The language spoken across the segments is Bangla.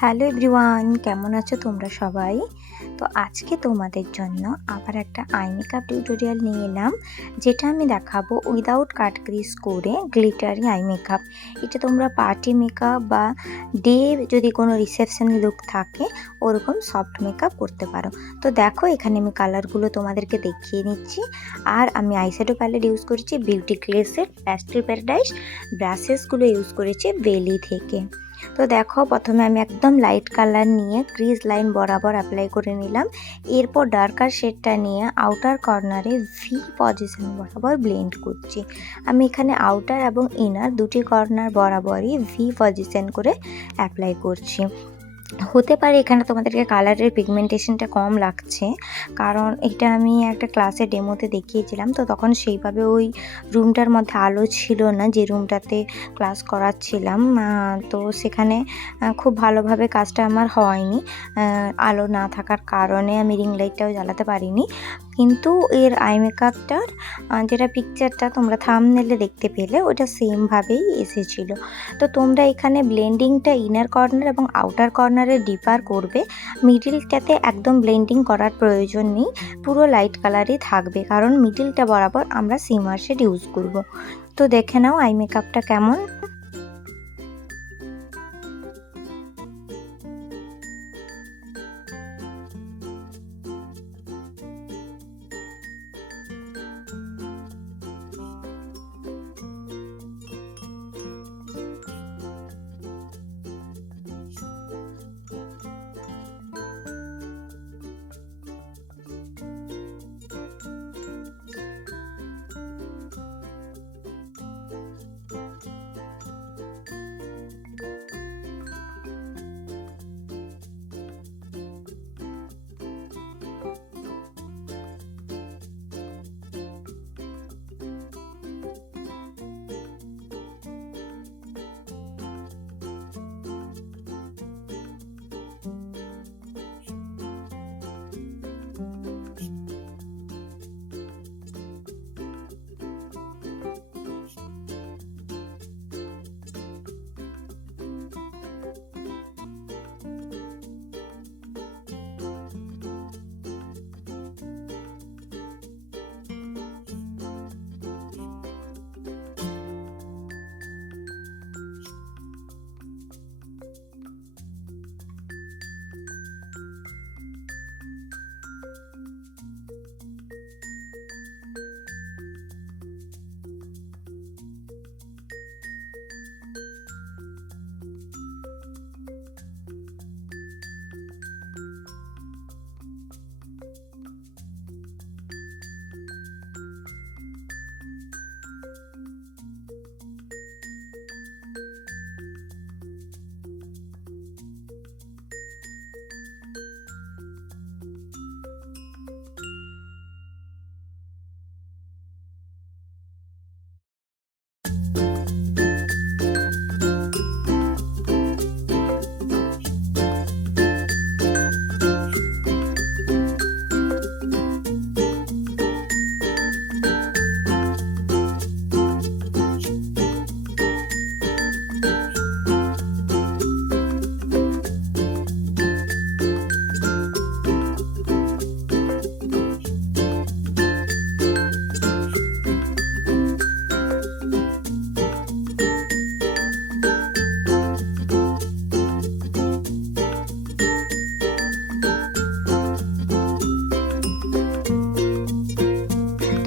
হ্যালো এভরিওয়ান, কেমন আছো তোমরা সবাই? তো আজকে তোমাদের জন্য আবার একটা আই মেকআপ টিউটোরিয়াল নিয়ে এলাম, যেটা আমি দেখাবো উইদাউট কাট ক্রিজ করে গ্লিটারি আই মেকআপ। এটা তোমরা পার্টি মেকআপ বা ডে যদি কোনো রিসেপশন লুক থাকে ওরকম সফট মেকআপ করতে পারো। তো দেখো এখানে আমি কালারগুলো তোমাদেরকে দেখিয়ে নিচ্ছি। আর আমি আইশ্যাডো প্যালেট ইউজ করেছি বিউটি গ্লেসের প্যাস্টেল প্যারাডাইস, ব্রাশেসগুলো ইউজ করেছি বেলি থেকে। তো দেখো প্রথমে আমি একদম লাইট কালার নিয়ে ক্রিজ লাইন বরাবর অ্যাপ্লাই করে নিলাম। এরপর ডার্কার শেডটা নিয়ে আউটার কর্নারে ভি পজিশন বরাবর ব্লেন্ড করছি। আমি এখানে আউটার এবং ইনার দুটি কর্নার বরাবরই ভি পজিশন করে অ্যাপ্লাই করছি। হতে পারে এখানে তোমাদেরকে কালারের পিগমেন্টেশনটা কম লাগছে, কারণ এটা আমি একটা ক্লাসে ডেমোতে দেখিয়েছিলাম। তো তখন সেইভাবে ওই রুমটার মধ্যে আলো ছিল না, যে রুমটাতে ক্লাস করাচ্ছিলাম। তো সেখানে খুব ভালোভাবে কাজটা আমার হয়নি, আলো না থাকার কারণে আমি রিং লাইটটাও জ্বালাতে পারিনি। কিন্তু এর আই মেকআপটার যেটা পিকচারটা তোমরা থাম্বনেলে দেখতে পেলে ওটা সেমভাবেই এসেছিলো। তো তোমরা এখানে ব্লেন্ডিংটা ইনার কর্নার এবং আউটার কর্নারে ডিপার করবে, মিডিলটাতে একদম ব্লেন্ডিং করার প্রয়োজন নেই, পুরো লাইট কালারই থাকবে, কারণ মিডিলটা বরাবর আমরা শিমার শেড ইউজ করব। তো দেখে নাও আই মেকআপটা কেমন।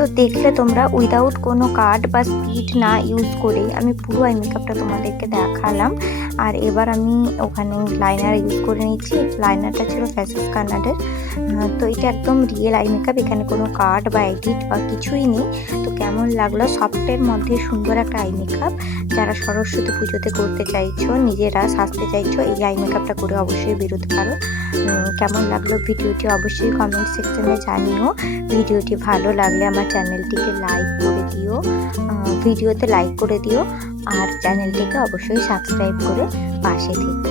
তো দেখলে তোমরা উইদাউট কোনো কাট বা স্পিড না ইউজ করেই আমি পুরো আই মেকআপটা তোমাদেরকে দেখালাম। আর এবার আমি ওখানে লাইনার ইউজ করে নিচ্ছি। লাইনারটা ছিল ফ্যাসেস কানাডের। তো এটা একদম রিয়েল আই মেকআপ, এখানে কোনো কাট বা এডিট বা কিছুই নেই। তো কেমন লাগলো? সফটের মধ্যে সুন্দর একটা আই মেকআপ। যারা সরস্বতী পুজোতে করতে চাইছো, নিজেরা সাজতে চাইছো, এই আই মেকআপটা করে অবশ্যই বেরোতে পারো। কেমন লাগলো ভিডিওটি অবশ্যই কমেন্ট সেকশনে জানিও। ভিডিওটি ভালো লাগলে আমার চ্যানেলটিকে লাইক করে দিও, ভিডিওতে লাইক করে দিও, আর চ্যানেলটিকে অবশ্যই সাবস্ক্রাইব করে পাশে থেকো।